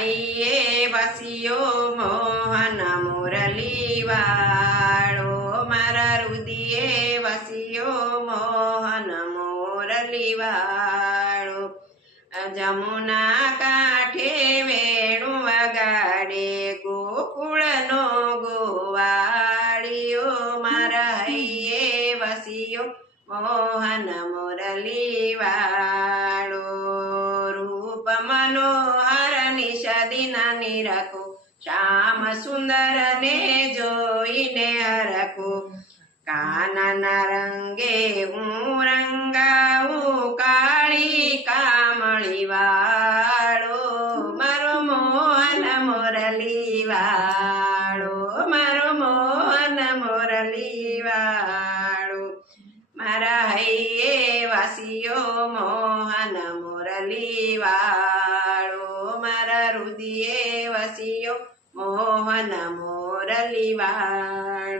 હૈયે વસ્યો મોહન મુરલી વાળો, મારા રુદિયે વસ્યો મોહન મુરલી વાળો। જમુના કાંઠે વેણું વગાડે ગોકુળનો ગોવાળિયો, મારા હૈયે વસ્યો મોહન મુરલી વાળો। રૂપ મનોહર નિષદિના નિરખો, શ્યામ સુંદર ને જોઈને હરખો। કાનના રંગે હું રંગાવું કાળી કામળી વાળો, મારો મોહન મુરલી વાળો, મારો મોહન મુરલી વાળો। મારા હૈયે વસ્યો મોહન મુરલી વાળો, મારા રુદિયે વસ્યો મોહન મુરલી વાળો।